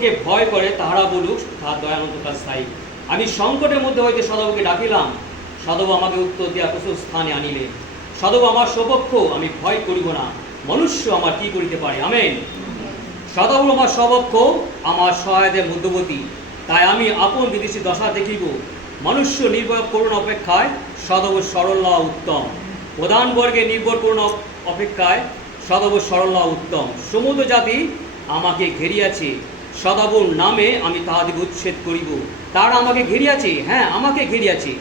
কে ভয় করে তাহারা বলুক তাহার দয়ানন্তকাল স্থায়ী। আমি সংকটের মধ্যে হইতে সদাবকে ডাকিলাম, সদাব আমাকে উত্তর দিয়া কুশল স্থানে আনিলেন। সদাব আমার সপক্ষ, আমি ভয় করিব না, মনুষ্য আমার কি করিতে পারে। আমেন। সদাব আমার সপক্ষ, আমার সহায়দের মধ্যবর্তী, তাই আমি আপন বিদেশী দশা দেখিব। মনুষ্য নির্ভর করুণ অপেক্ষায় সদব সরল হওয়া উত্তম। প্রধান বর্গে নির্ভর করুণ অপেক্ষায় সদব সরল হওয়া উত্তম। সমুদ্র জাতি আমাকে ঘেরিয়াছে, সদাবর নামে আমি তাহাদিকে উচ্ছেদ করিব। তারা আমাকে ঘেরিয়াছে, হ্যাঁ আমাকে ঘেরিয়াছে,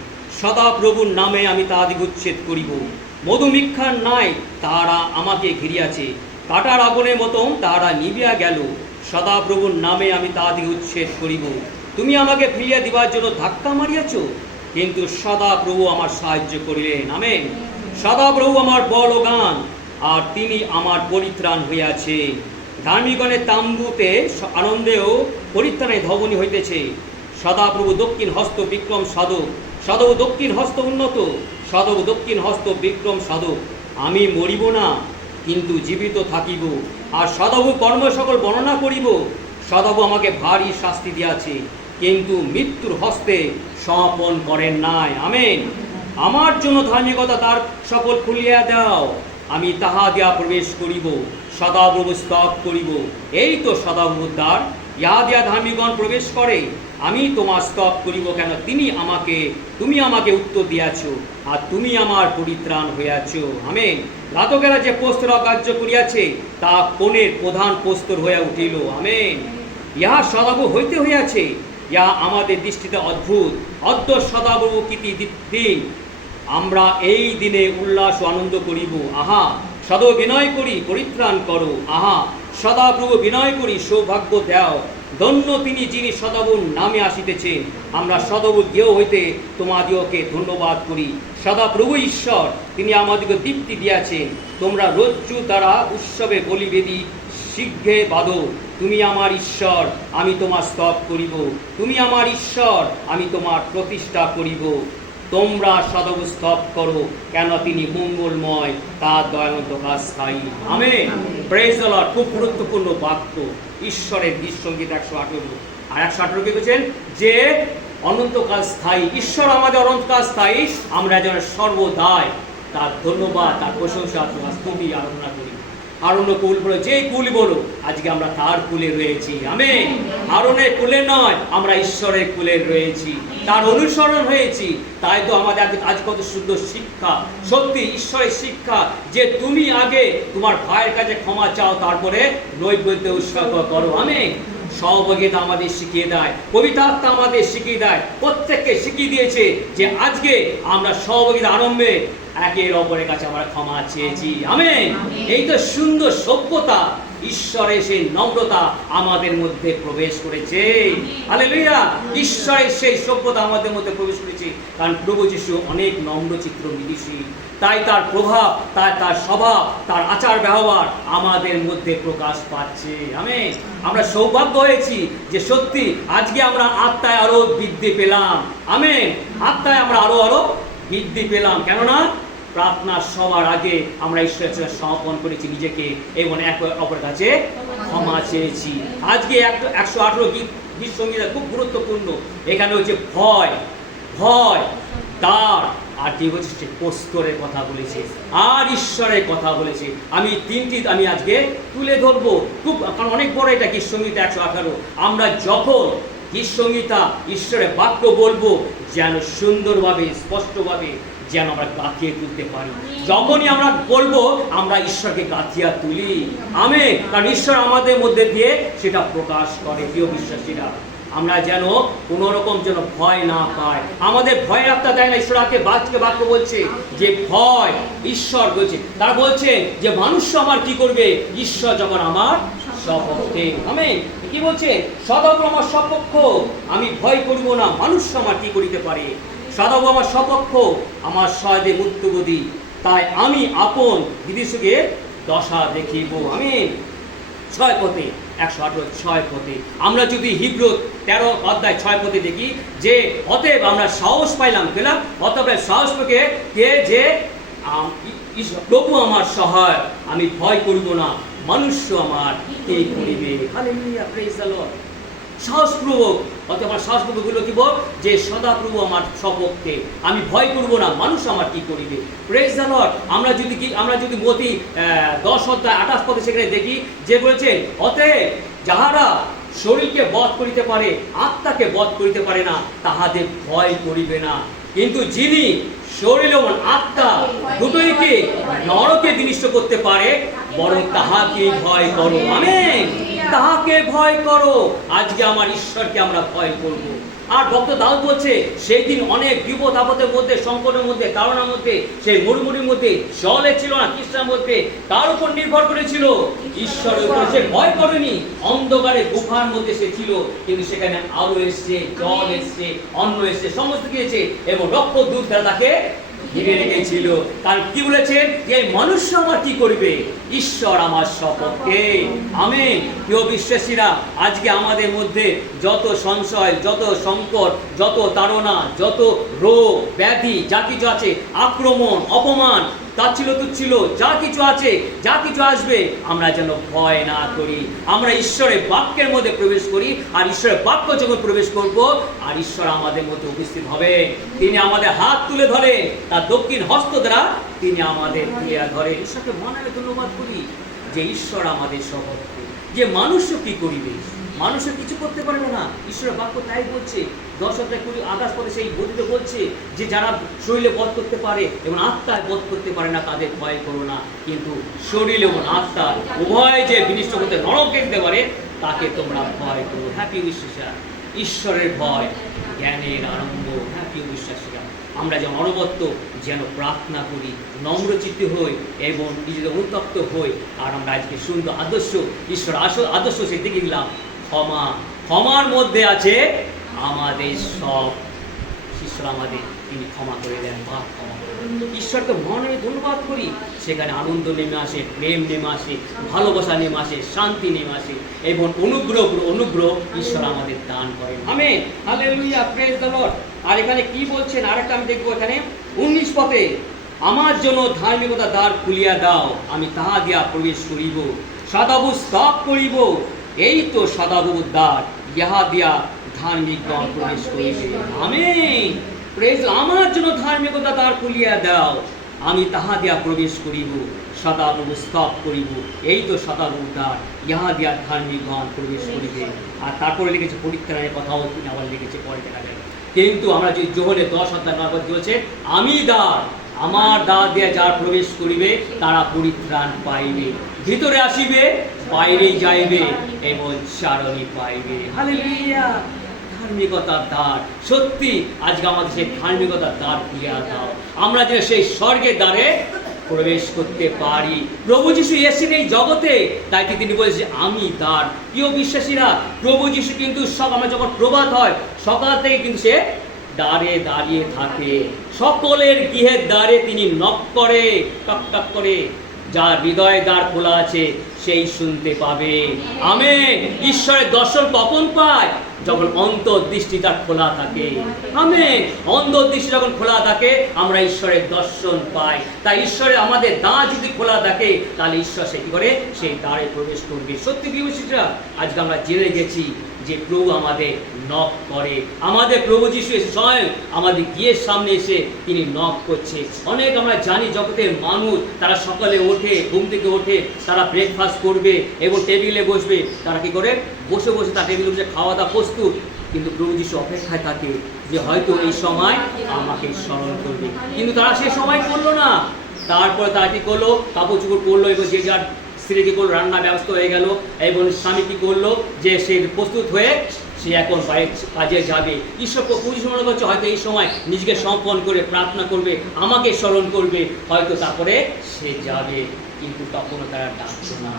সদাপ্রভুর নামে আমি তাহাদিকে উচ্ছেদ করিব। মধুমিক্ষার নাই তাহারা আমাকে ঘিরিয়াছে, কাটার আগুনের মতন তাহারা নিবিয়া গেল। সদাপ্রভুর নামে আমি তাহাদিকে উচ্ছেদ করিব। তুমি আমাকে ফিরিয়া দিবার জন্য ধাক্কা মারিয়াছ, কিন্তু সদাপ্রভু আমার সাহায্য করিলেন। আমেন। সদাপ্রভু আমার বল ও গান, আর তিনি আমার পরিত্রাণ হইয়াছে। ধার্মিকগণের তাম্বুতে আনন্দেও পরিত্রাণে ধবনী হইতেছে। সদাপ্রভু দক্ষিণ হস্ত বিক্রম সাধক, সদব দক্ষিণ হস্ত উন্নত, সদব দক্ষিণ হস্ত বিক্রম সাধক। আমি মরিব না, কিন্তু জীবিত থাকিব, আর সদব কর্ম সকল বর্ণনা করিব। সদব আমাকে ভারী শাস্তি দিয়াছে, কিন্তু মৃত্যুর হস্তে সমর্পণ করেন নাই। আমেন। আমার জন্য ধার্মিকতা তার সকল খুলিয়া দাও, আমি তাহা দিয়া প্রবেশ করিব, সদাপ্রভু স্তব করিব। এই তো সদাপ্রভুর দ্বার, ইহা দিয়া ধার্মিকগণ প্রবেশ করে। আমি তোমার স্তব করিব, কেন তুমি আমাকে উত্তর দিয়াছ, আর তুমি আমার পরিত্রাণ হইয়াছ। আমেন। ঘাতকেরা যে প্রস্তর অকার্য করিয়াছে, তা কোণের প্রধান প্রস্তর হইয়া উঠিল। আমেন। ইহা সদাপ্রভু হইতে হইয়াছে, ইহা আমাদের দৃষ্টিতে অদ্ভুত। অদ্য সদাপ্রভু কীর্তি দিন, আমরা এই দিনে উল্লাস ও আনন্দ করিব। আহা সদা বিনয় করি, পরিত্রাণ করো। আহা সদাপ্রভু বিনয় করি, সৌভাগ্য দাও। ধন্য তিনি যিনি সদাবুর নামে আসিতেছেন। আমরা সদাবুর দেহ হইতে তোমাদিওকে ধন্যবাদ করি। সদাপ্রভু ঈশ্বর, তিনি আমাদিকে দীপ্তি দিয়াছেন। তোমরা রজ্জু দ্বারা উৎসবে বলিবেদী শীঘ্রে বাঁধো। তুমি আমার ঈশ্বর, আমি তোমার স্তব করিব। তুমি আমার ঈশ্বর, আমি তোমার প্রতিষ্ঠা করিব। তোমরা সদব স্তব করো, কেন তিনি মঙ্গলময়, তার দয়ানন্তকাল স্থায়ী। আমেন। Praise the lord. খুব গুরুত্বপূর্ণ বাক্য ঈশ্বরের গীত সঙ্গীত 118 আর 118 কি বলছেন যে অনন্তকাল স্থায়ী। ঈশ্বর আমাদের অনন্তকাল স্থায়ী। আমরা যেন সর্বদাই তার ধন্যবাদ, তার প্রশংসা, তোমার স্তুতি আরাধনা করি। আরণ্য কুল বলো, যে কুল বলো, আজকে আমরা তার কুলে রয়েছি। আমেন। আরণের কুলে নয়, আমরা ঈশ্বরের কুলে রয়েছি, তার অনুসরণ হয়েছি। তাই তো আমাদের আজ কত সুন্দর শিক্ষা, সত্যি ঈশ্বরের শিক্ষা, যে তুমি আগে তোমার ভাইয়ের কাছে ক্ষমা চাও, তারপরে নৈবেদ্য উৎসর্গ করো। আমেন। সহযোগিতা আমাদের শিখিয়ে দেয়, পবিত্র আত্মা আমাদের শিখিয়ে দেয়, প্রত্যেককে শিখিয়ে দিয়েছে যে আজকে আমরা সহযোগিতা আরম্ভে একের অপরের কাছে আমরা ক্ষমা চেয়েছি। আমেন। এই তো সুন্দর সভ্যতা, ঈশ্বরের সেই নম্রতা আমাদের মধ্যে প্রবেশ করেছে। হালেলুয়া। ঈশ্বরের সেই সভ্যতা আমাদের মধ্যে প্রবেশ করেছে, কারণ প্রভু যিশু অনেক নম্র চিত্র বিদেশী। তাই তার প্রভাব, তার স্বভাব, তার আচার ব্যবহার আমাদের মধ্যে প্রকাশ পাচ্ছে। আমেন। আমরা সৌভাগ্য হয়েছি যে সত্যি আজকে আমরা আত্মায় আরো বৃদ্ধি পেলাম। আমেন। আত্মায় আমরা আরো বৃদ্ধি পেলাম, কেননা প্রার্থনা সবার আগে আমরা ঈশ্বরের কাছে সমর্পণ করেছি নিজেকে, এবং এক অপরের কাছে ক্ষমা চেয়েছি। আজকে 118 গীত সঙ্গীত খুব গুরুত্বপূর্ণ। এখানে হচ্ছে ভয়, দ্বার, আর কি হচ্ছে প্রস্তরের কথা বলেছে, আর ঈশ্বরের কথা বলেছে। আমি তিনটি আমি আজকে তুলে ধরবো, খুব কারণ অনেক বড় এটা গীত সঙ্গীত 118। আমরা যখন গীত সঙ্গীতা ঈশ্বরের বাক্য বলবো, যেন সুন্দরভাবে স্পষ্টভাবে যেন আমরা গাঁথিয়ে তুলতে পারি। যখনই আমরা বলবো, আমরা ঈশ্বরকে গাঁথিয়া তুলি। আমেন। কারণ ঈশ্বর আমাদের মধ্যে দিয়ে সেটা প্রকাশ করে। প্রিয় বিশ্বাসীরা, আমরা যেন কোনো রকম যেন ভয় না পাই। আমাদের ভয় আত্মা দেয় না। ঈশ্বর আজকে বাক্য বলছে যে ভয় ঈশ্বর বলছে, তারা বলছে যে মানুষ আমার কি করবে, ঈশ্বর যখন আমার সপক্ষে। আমেন। কি বলছে? সদাপ্রভু আমার সপক্ষ, আমি ভয় করিব না, মানুষ আমার কি করিতে পারে। সদাপ্রভু আমার সপক্ষ, আমার সহায়দে মুক্তবদী, তাই আমি আপন বিদেশকে দশা দেখিব। আমেন। 6 পদে 118 6 পদে আমরা যদি হিব্রু 13 অধ্যায় 6 পদে দেখি যে অতএব আমরা সাহস পেলাম, অতএব সাহস পেয়ে যে প্রভু আমার সহায়, আমি ভয় করিব না, মানুষ আমার কে করিবে। Hallelujah, praise the Lord. সাহসপূর্বক, অর্থাৎ আমার সাহসপূর্বক হলো কি বল, যে সদাপ্রভু আমার সপক্ষে, আমি ভয় করব না, মানুষ আমার কি করিবে। Praise the lord. আমরা যদি মতি 10:28 সেখানে দেখি যে বলছে, অতএব যাহারা শরীরকে বধ করিতে পারে, আত্মাকে বধ করিতে পারে না, তাহাদের ভয় করিবে না। কিন্তু যিনি শরীর এবং আত্মা দুটোইকে নরকে বিনিষ্ট করতে পারে, বরং তাহাকে ভয় করো। আমেন। তাহাকে ভয় করো। আজকে আমার ঈশ্বরকে আমরা ভয় করব। আর ভক্ত দাউদ বলছে, সেই দিন অনেক বিপদ আপদের মধ্যে, সংকটের মধ্যে, তাড়নার মধ্যে, সেই মরুমুরির মধ্যে, জলে ছিল না, তৃষ্ণার মধ্যে, তার উপর নির্ভর করেছিল, ঈশ্বরের উপর সে ভয় করেনি। অন্ধকারে গুফার মধ্যে সে ছিল, কিন্তু সেখানে আলো এসছে, জল এসছে, অন্ন এসছে, সমস্ত কিছু, এবং রক্ষদূত দ্বারা তাকে ঘিরে রেখেছিল। কারণ কি বলেছেন, যে মনুষ্য আমার কি করবে, ঈশ্বর আমার সপক্ষে। আমেন। প্রিয় বিশ্বাসীরা, আজকে আমাদের মধ্যে যত সংশয়, যত সংকট, যত তাড়না, যত রোগ ব্যাধি যা কিছু আছে, আক্রমণ, অপমান, তাচ্ছিল্য তুচ্ছিল যা কিছু আছে, যা কিছু আসবে, আমরা যেন ভয় না করি। আমরা ঈশ্বরের বাক্যের মধ্যে প্রবেশ করি, আর ঈশ্বরের বাক্য যখন প্রবেশ করব, আর ঈশ্বর আমাদের মধ্যে উপস্থিত হবে। তিনি আমাদের হাত তুলে ধরে, তার দক্ষিণ হস্ত দ্বারা তিনি আমাদের তুলে ধরে। ঈশ্বরকে মনে ধন্যবাদ করি যে ঈশ্বর আমাদের সপক্ষে। যে মানুষ কি করিবে, মানুষের কিছু করতে পারবে না। ঈশ্বরের বাক্য তাই বলছে। 10:20 সেই বইতে বলছে যে যারা শরীরে বধ করতে পারে এবং আত্মায় বধ করতে পারে না, তাদের ভয় করো না। কিন্তু শরীর এবং আত্মা উভয় যে বিনিষ্ট করতে নরকে দিতে পারে, তাকে তোমরা ভয় করো। হ্যাপি বিশ্বাসীরা, ঈশ্বরের ভয় জ্ঞানের আনন্দ। হ্যাপি বিশ্বাসীরা, আমরা যেন অনবদ্য যেন প্রার্থনা করি, নম্রচিত্তে হই এবং নিজেদের অনুতপ্ত হই। আর আমরা আজকে সুন্দর আদর্শ, ঈশ্বর আদর্শ সে দেখে দিলাম, ক্ষমার মধ্যে আছে আমাদের সব। ঈশ্বর আমাদের তিনি ক্ষমা করে দেন, ক্ষমা করে দেন। ঈশ্বরকে মনে ধন্যবাদ করি। সেখানে আনন্দ নেমে আসে, প্রেম নেমে আসে, ভালোবাসা নেমে আসে, শান্তি নেমে আসে, এবং অনুগ্রহ ঈশ্বর আমাদের দান করেন। Amen. Hallelujah, praise the Lord. আর এখানে কি বলছেন, আরেকটা আমি দেখবো এখানে 19 পদে, আমার জন্য ধার্মিকতা দ্বার খুলিয়া দাও, আমি তাহা দিয়া প্রবেশ করিব, সদাবু স্তব করিব। এই তো সদাবুর দ্বার, ইহা দিয়া ধার্মিকগণ প্রবেশ করিবে। আমেন। প্রেজ। আমার জন্য ধার্মিকতা দ্বার খুলিয়া দাও, আমি তাহা দিয়া প্রবেশ করিব, সদাপ্রভু স্তব করিব। এই তো সদাপ্রভুর দ্বার, ইহা দিয়া ধার্মিকগণ প্রবেশ করিবে। আর তারপরে লিখেছে পরিত্রাণের কথাও তিনি আবার লিখেছে, পরে দেখা যায়। কিন্তু আমরা যে যোহলে 10:9 বলছে, আমি দ্বার, আমার দ্বার দিয়ে যারা প্রবেশ করিবে তারা পরিত্রাণ পাইবে, ভিতরে আসিবে, বাইরে যাইবে এবং চারণী পাইবে। হালেলুয়া। ধার্মিকতার দ্বার, সত্যি আজকে আমাদের সেই ধার্মিকতার দ্বার খুলে দাও, আমরা যেন সেই স্বর্গের দ্বারে প্রবেশ করতে পারি। প্রভু যিশু এসেছেন এই জগতে, তাই তিনি বলেছে আমি দ্বার। প্রিয় বিশ্বাসীরা, প্রভু যিশু কিন্তু আমরা যখন প্রভাত হয়, সকাল থেকে কিন্তু সে দ্বারে দাঁড়িয়ে থাকে, সকলের গৃহের দ্বারে তিনি নক করে, টক টক করে। যার হৃদয় দ্বার খোলা আছে সেই শুনতে পাবে। আমেন। ঈশ্বরের দর্শন কখন পায়? যখন অন্তর্দৃষ্টি তার খোলা থাকে। আমেন। অন্তর্দৃষ্টি যখন খোলা থাকে, আমরা ঈশ্বরের দর্শন পাই। তাই ঈশ্বরের আমাদের দ্বার যদি খোলা থাকে, তাহলে ঈশ্বর সে কি করে, সেই দ্বারে প্রবেশ করবে। সত্যি বিবেচিতরা, আজকে আমরা জেনে গেছি যে প্রভু আমাদের নক করে। আমাদের প্রভু যিশু এসে স্বয়ং আমাদের গিয়ের সামনে এসে তিনি নক করছে। অনেক আমরা জানি জগতের মানুষ, তারা সকালে ওঠে, ঘুম থেকে ওঠে, তারা ব্রেকফাস্ট করবে এবং টেবিলে বসবে। তারা কি করে, বসে বসে তার টেবিলে বসে খাওয়া দাওয়া প্রস্তুত। কিন্তু প্রভু যিশু অপেক্ষায় থাকে যে হয়তো এই সময় আমাকে স্মরণ করবে, কিন্তু তারা সে সময় করলো না। তারপরে তারা কি করলো, কাপড় চোপড় পরলো এবং যে যার স্ত্রী কি করলো, রান্না ব্যস্ত হয়ে গেল, এবং স্বামী কি করলো, যে সে প্রস্তুত হয়ে সে এখন বাইরে কাজে যাবে। ঈশ্বর পজিশন মনে করছে হয়তো এই সময় নিজেকে সমর্পণ করে প্রার্থনা করবে, আমাকে স্মরণ করবে, হয়তো তারপরে সে যাবে। কিন্তু তখনও তারা ডাকতো না।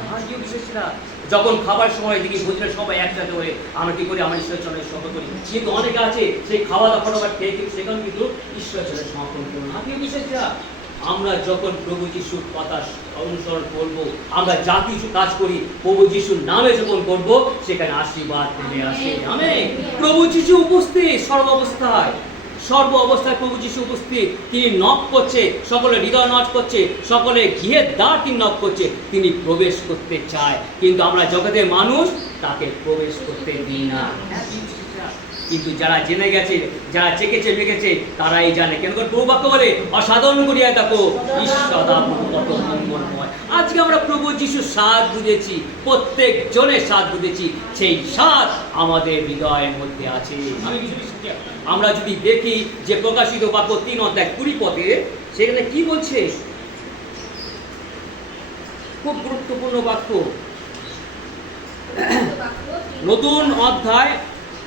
যখন খাবার সময় দেখি ভোজনের সবাই একসাথে হয়ে আমরা কি করি, আমার ঈশ্বরের চরণে সমর্পণ করি। কিন্তু অনেকে আছে সেই খাওয়া দাওয়া ফটোবার খেয়ে কিন্তু সেখানে কিন্তু ঈশ্বরের চরণে সমর্পণ করবো না। বিশ্বাসীরা, আমরা যখন প্রভু যিশুর কথা অনুসরণ করব, আমরা যা কিছু কাজ করি প্রভু যিশুর নামে যখন করব, সেখানে আশীর্বাদ নেমে আসে। আমেন। প্রভু যিশু উপস্থিত সর্ব অবস্থায় প্রভু যিশু উপস্থিত। তিনি নক করছে, সকলে হৃদয় নক করছে, সকলে গৃহের দ্বার তিনি নক করছে, তিনি প্রবেশ করতে চায়। কিন্তু আমরা জগতের মানুষ তাকে প্রবেশ করতে দিই না। কিন্তু যারা জেনে গেছে, যারা চেকেছে মেখেছে, তারাই জানে। কেন প্রভু বাক্য বলে, অসাধন করিয়া দেখো ঈশ্বর কত মঙ্গলময়। আজকে আমরা প্রভু যিশুর স্বাদ বুঝেছি, প্রত্যেক জনের স্বাদ বুঝেছি, সেই স্বাদ আমাদের হৃদয়ের মধ্যে আছে। আমরা যদি দেখি যে প্রকাশিত বাক্য 3 অধ্যায় 20 পদে, সেখানে কি বলছে, খুব গুরুত্বপূর্ণ বাক্য। নতুন অধ্যায়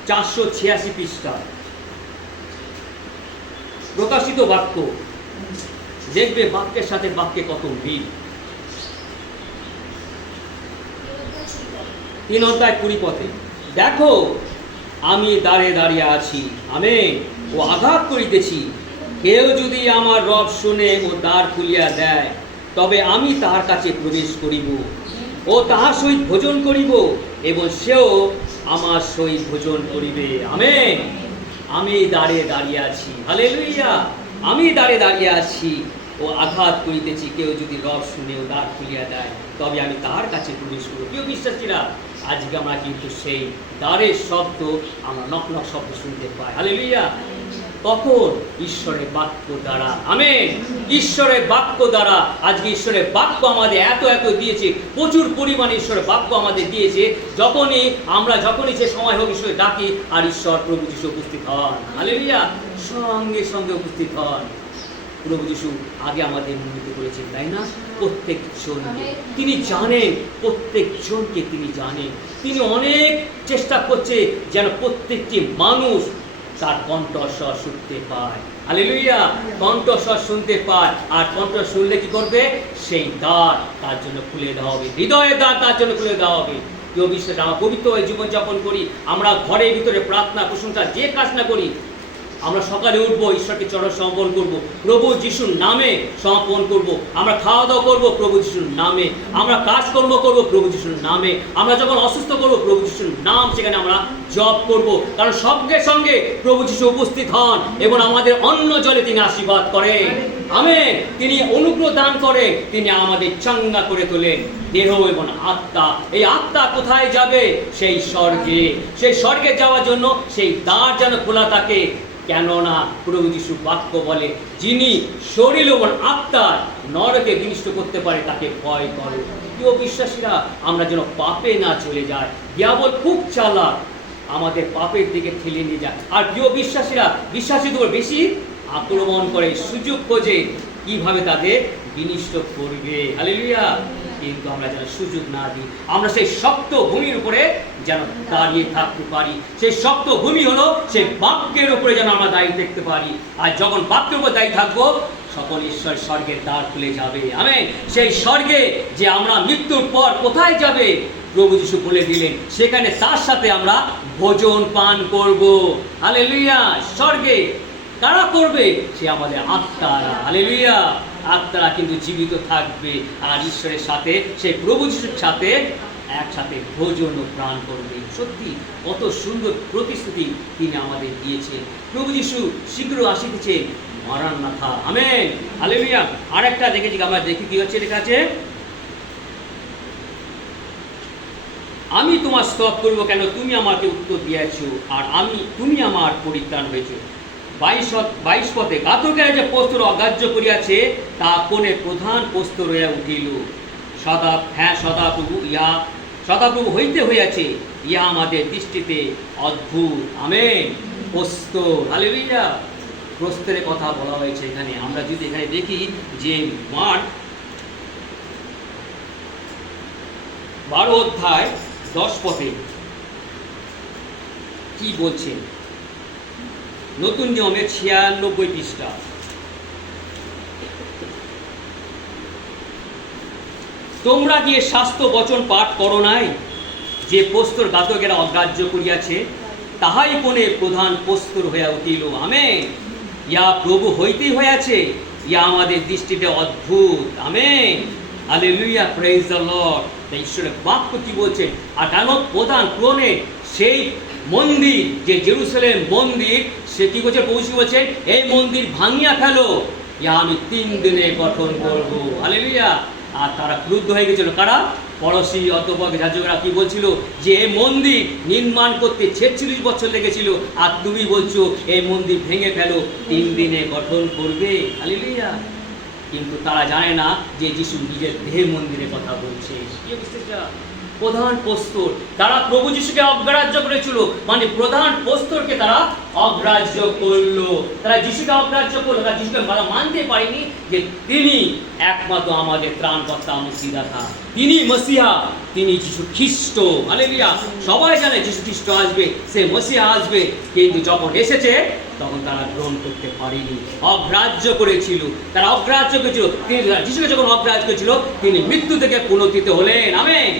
486 পৃষ্ঠা, প্রকাশিত বাক্য। দেখবে বাক্যের সাথে বাক্যে কত মিল। 3 অধ্যায় 20 পদে, দেখো আমি দ্বারে দাঁড়িয়ে আছি, আমেন, ও আঘাত করিতেছি। কেউ যদি আমার রব শুনে ও দ্বার খুলিয়া দেয়, তবে আমি তাহার কাছে প্রবেশ করিব ও তাহার সহিত ভোজন করিব, এবং সেও আমার সহিত ভোজন করিবে। আমেন। আমি দ্বারে দাঁড়িয়ে আছি, হালেলুয়া। আমি দ্বারে দাঁড়িয়ে আছি ও আঘাত করিতেছি। কেউ যদি রব শুনে ও দ্বার খুলিয়া দেয়, তবে আমি তাহার কাছে প্রবেশ করব। প্রিয় বিশ্বাসীরা, আজকে আমরা কিন্তু সেই দ্বারের শব্দ, আমরা নক নক শব্দ শুনতে পাই। হালেলুয়া। তখন ঈশ্বরের বাক্য দ্বারা, আমেন, ঈশ্বরের বাক্য দ্বারা, আজকে ঈশ্বরের বাক্য আমাদের এত এত দিয়েছে, প্রচুর পরিমাণে ঈশ্বরের বাক্য আমাদের দিয়েছে। যখনই সে সময় হোক ঈশ্বরে ডাকি, আর ঈশ্বর প্রভু যিশু উপস্থিত হন। হালেলুয়া। সঙ্গে সঙ্গে উপস্থিত হন। প্রভু যিশু আগে আমাদের উন্নীত করেছেন, তাই না? প্রত্যেক জনকে তিনি জানেন, প্রত্যেক জনকে তিনি জানেন। তিনি অনেক চেষ্টা করছে যেন প্রত্যেকটি মানুষ তার কণ্ঠস্বর শুনতে পায়। হালেলুয়া। কণ্ঠস্বর শুনতে পায়, আর কণ্ঠ শুনলে কি করবে? সেই দ্বার তার জন্য খুলে দেওয়া হবে, হৃদয়ের দ্বার তার জন্য খুলে দেওয়া হবে। কেউ বিশ্বাস, আমরা পবিত্র হয়ে জীবনযাপন করি, আমরা ঘরের ভিতরে প্রার্থনা প্রশংসা যে কাজ না করি, আমরা সকালে উঠবো, ঈশ্বরকে চরণ সমর্পণ করব, প্রভু যিশুর নামে সমর্পণ করব। আমরা খাওয়া দাওয়া করবো প্রভু যিশুর নামে, আমরা কাজকর্ম করবো প্রভু যিশুর নামে, আমরা যখন অসুস্থ করবো প্রভু যিশুর নাম সেখানে আমরা জপ করব। কারণ সঙ্গে সঙ্গে প্রভু যিশু উপস্থিত হন এবং আমাদের অন্ন জলে তিনি আশীর্বাদ করেন। আমেন। তিনি অনুগ্রহ দান করে, তিনি আমাদের চাঙ্গা করে তোলেন দেহ এবং আত্মা। এই আত্মা কোথায় যাবে? সেই স্বর্গে। সেই স্বর্গে যাওয়ার জন্য সেই দ্বার যেন খোলা থাকে। কেননা প্রভু যিশু বাক্য বলে, যিনি শরীর এবং আত্মার নরকে বিনষ্ট করতে পারে, তাকে ভয় করো। প্রিয় বিশ্বাসীরা, আমরা যেন পাপে না চলে যাই। দিয়াবল খুব চালাক, আমাদের পাপের দিকে ঠেলে নিয়ে যায়। আর প্রিয় বিশ্বাসীরা, বিশ্বাসীদের উপর বেশি আক্রমণ করে, সুযোগ খোঁজে কিভাবে তাদের বিনষ্ট করবে। হালেলুয়া। কিন্তু আমরা যেন সুযোগ না দিই, আমরা সেই শক্ত ভূমির উপরে যেন দাঁড়িয়ে থাকতে পারি। সেই শক্ত ভূমি হলো সেই বাক্যের উপরে যেন আমরা দাঁড়িয়ে থাকতে পারি। আর যখন বাক্যের উপর দাঁড়িয়ে থাকবো, সকল ঈশ্বর স্বর্গের দ্বার খুলে যাবে। আমেন। সেই স্বর্গে যে আমরা মৃত্যুর পর কোথায় যাবে প্রভু যিশু বলে দিলেন, সেখানে তার সাথে আমরা ভোজন পান করব। হালেলুয়া। স্বর্গে কারা করবে? সে আমাদের আত্মারা। হালেলুয়া। আত্মারা কিন্তু জীবিত থাকবে, আর ঈশ্বরের সাথে, সেই প্রভু যিশুর সাথে একসাথে ভোজন ও প্রাণ করবে। সত্যি কত সুন্দর প্রতিশ্রুতি তিনি আমাদের দিয়েছেন। প্রভু যিশু শীঘ্র আসিতেছে, মারান্নাথা। আমেন। হালেলুয়া। আরেকটা দেখেছি, আমরা দেখি কি হচ্ছে, লেখা আছে, আমি তোমার স্তব করবো, কেন তুমি আমাকে উত্তর দিয়েছ, আর তুমি আমার পরিত্রাণ হয়েছ। 22 পদে, গাতকেরা যে প্রস্তর অগ্রাহ্য করিয়াছে, তা কোনে প্রধান প্রস্তর হইয়া উঠিল। সদাপ্রভু হইতে হইয়াছে, ইহা আমাদের দৃষ্টিতে অদ্ভুত। আমেন। প্রস্তর। হালেলুয়া। প্রস্তরের কথা বলা হয়েছে এখানে। আমরা যদি এখানে দেখি যে মার্ক 12 অধ্যায় 10 পদে কি বলছেন, নতুন নিয়মের 96 পৃষ্ঠা। তোমরা গিয়ে শাস্ত্র বচন পাঠ করো নাই, যে প্রস্তর গাতকেরা অগ্রাহ্য করিয়াছে, তাহাই কোনে প্রধান প্রস্তর হইয়া উঠিল। আমেন। ইয়া প্রভু হইতেই হইয়াছে, ইয়া আমাদের দৃষ্টিতে অদ্ভুত। Amen. Hallelujah. Praise the lord. ঈশ্বরের বাক্য কি বলছেন? আর কেন প্রধান কোনে? সেই মন্দির, যে জেরুজালেম মন্দির, সে কি করছে? প্রভু বলছেন, এই মন্দির ভাঙিয়া ফেলো, ইয়া আমি 3 দিনে গঠন করবো। হালেলুয়া। আর তারা ক্রুদ্ধ হয়ে গেছিল। কারা? পড়োশি অধ্যাপক যাজকরা কি বলছিল যে এই মন্দির নির্মাণ করতে 46 বছর লেগেছিল, আর তুমি বলছো এই মন্দির ভেঙে ফেলো, 3 দিনে গঠন করবে। হালেলুয়া। কিন্তু তারা জানে না যে যিশু নিজের দেহ মন্দিরের কথা বলছে। কি বুঝতে চাও? প্রধান পস্তর তারা প্রভু যিশুকে অগ্রাহ্য করেছিল, মানে প্রধান পস্তরকে তারা অগ্রাহ্য করলো, তারা যিশুকে অগ্রাহ্য করলো, তারা যিশুকে মানতে পারেনি যে তিনি একমাত্র আমাদের ত্রাণকর্তা মুক্তিদাতা, তিনি মসিহা, তিনি যিশু খ্রিস্ট। হালেলুয়া। সবাই জানে যিশু খ্রিস্ট আসবে, সে মসিহা আসবে, কিন্তু যখন এসেছে তখন তারা গ্রহণ করতে পারেনি, অগ্রাহ্য করেছিল। তারা অগ্রাহ্য করেছিল। তিনি যিশুকে যখন অগ্রাহ্য করেছিল, তিনি মৃত্যু থেকে পুনরুত্থিত হলেন। আমেন।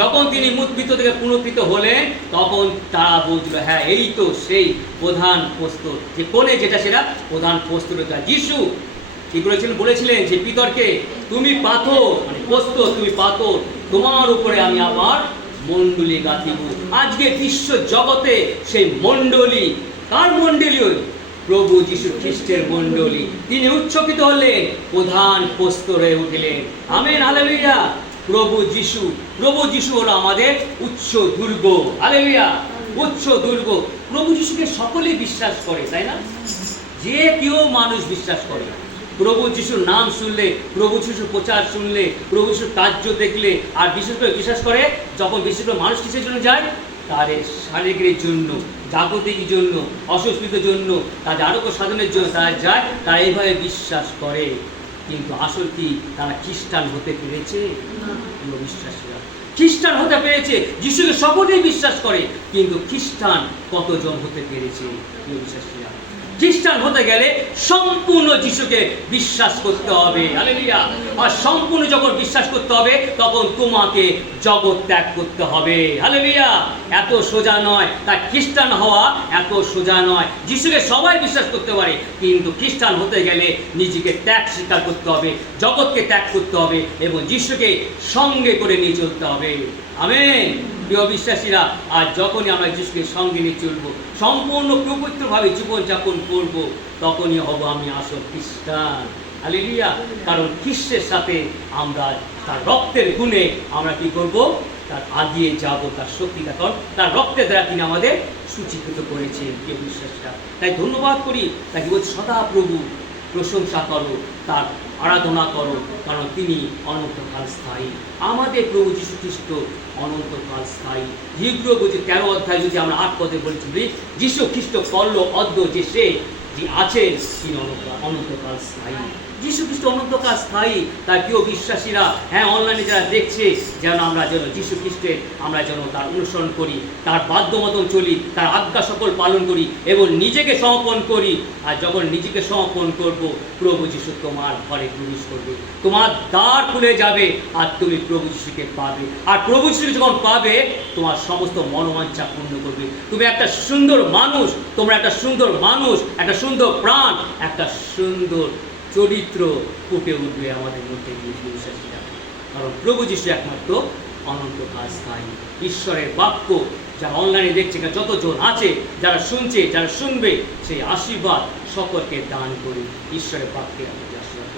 যখন তিনি মৃত্যু থেকে পুনরুত্থিত হলেন, তখন তারা বলছিল হ্যাঁ এই তো সেই প্রধান পস্তর, যে কোনে যেটা সেটা প্রধান পস্তর যিশু। কি করেছিলেন? বলেছিলেন যে পিতরকে, তুমি পাথর, মানে পস্তর, তুমি পাথর, তোমার উপরে আমি আমার মণ্ডলী গাঁথিব। আজকে বিশ্ব জগতে সেই মণ্ডলী, কার মণ্ডলী? প্রভু যিশু খ্রিস্টের মণ্ডলী। তিনি উচ্চকিত হলেন, প্রধান পস্তরে উঠিলেন। আমেন। হালেলুয়া। প্রভু যিশু হলো আমাদের উচ্চ দুর্গ। হালেলুয়া। উচ্চ দুর্গ। প্রভু যিশুকে সকলেই বিশ্বাস করে, তাই না? যে কেউ মানুষ বিশ্বাস করে। প্রভু যিশুর নাম শুনলে, প্রভু যিশুর প্রচার শুনলে, প্রভু যিশুর কার্য দেখলে, আর বিশেষ করে বিশ্বাস করে যখন বিশেষ করে মানুষ কিসের জন্য যায়? তাদের শারীরিকের জন্য, জাগতিক জন্য, অসুস্থতার জন্য, তাদের আরোগ্য সাধনের জন্য তারা যায়, তারা এইভাবে বিশ্বাস করে। কিন্তু আসল কি তারা খ্রিস্টান হতে পেরেছে? বিশ্বাসীরা খ্রিস্টান হতে পেরেছে। যিশুকে সকলেই বিশ্বাস করে, কিন্তু খ্রিস্টান কতজন হতে পেরেছে? বিশ্বাসীরা খ্রিস্টান হতে গেলে সম্পূর্ণ যিশুকে বিশ্বাস করতে হবে। হালেলুয়া। আর সম্পূর্ণ যখন বিশ্বাস করতে হবে, তখন তোমাকে জগৎ ত্যাগ করতে হবে। হালেলুয়া। এত সোজা নয়, তাই খ্রিস্টান হওয়া এত সোজা নয়। যিশুকে সবাই বিশ্বাস করতে পারে, কিন্তু খ্রিস্টান হতে গেলে নিজেকে ত্যাগ স্বীকার করতে হবে, জগৎকে ত্যাগ করতে হবে, এবং যিশুকে সঙ্গে করে নিয়ে চলতে হবে। আমেন। প্রিয় বিশ্বাসীরা, আর যখনই আমরা যিশুকে সঙ্গে নিয়ে চলব, সম্পূর্ণ পবিত্রভাবে জীবনযাপন করব, তখনই হব আমি আসল খ্রিস্টান। হালেলুয়া। কারণ খ্রিস্টের সাথে আমরা তার রক্তের গুণে আমরা কি করব? তার আগিয়ে যাব, তার শক্তিটা, কারণ তার রক্তের দ্বারা তিনি আমাদের সূচীকৃত করেছেন। প্রিয় বিশ্বাসীরা, তাই ধন্যবাদ করি, তাকে বলছি সদা প্রভু প্রশংসা করো, তার আরাধনা করো, কারণ তিনি অনন্তকাল স্থায়ী। আমাদের প্রভু যীশু খ্রিস্ট অনন্তকাল স্থায়ী। হিব্রু বইতে 13 অধ্যায় যদি আমরা 8 পদে বলছি, যীশু খ্রিস্ট কল্ল অদ্য যে সে যে আছেন, তিনি অনন্তকাল স্থায়ী। যীশু খ্রিস্ট অনন্তকাল স্থায়ী। তাই প্রিয় বিশ্বাসীরা, হ্যাঁ অনলাইনে যারা দেখছে, যেন আমরা যেন যীশু খ্রিস্টের আমরা যেন তার অনুসরণ করি, তার বাধ্য মতন চলি, তার আজ্ঞা সকল পালন করি এবং নিজেকে সমর্পণ করি। আর যখন নিজেকে সমর্পণ করব, প্রভু যীশু তোমার ঘরে প্রবেশ করবে, তোমার দ্বার খুলে যাবে, আর তুমি প্রভু যীশুকে পাবে। আর প্রভু যীশুকে যখন পাবে, তোমার সমস্ত মনোবাঞ্ছা পূর্ণ করবে। তুমি একটা সুন্দর মানুষ, তোমরা একটা সুন্দর মানুষ, একটা সুন্দর প্রাণ, একটা সুন্দর চরিত্র ফুটে উঠবে আমাদের মধ্যে। বিশ্বাসীরা, কারণ প্রভু যীশু একমাত্র অনন্তকাল স্থায়ী। ঈশ্বরের বাক্য যারা অনলাইনে দেখছে, যতজন আছে, যারা শুনছে, যারা শুনবে, সেই আশীর্বাদ সকলকে দান করে ঈশ্বরের বাক্যে আমাদের আশীর্বাদ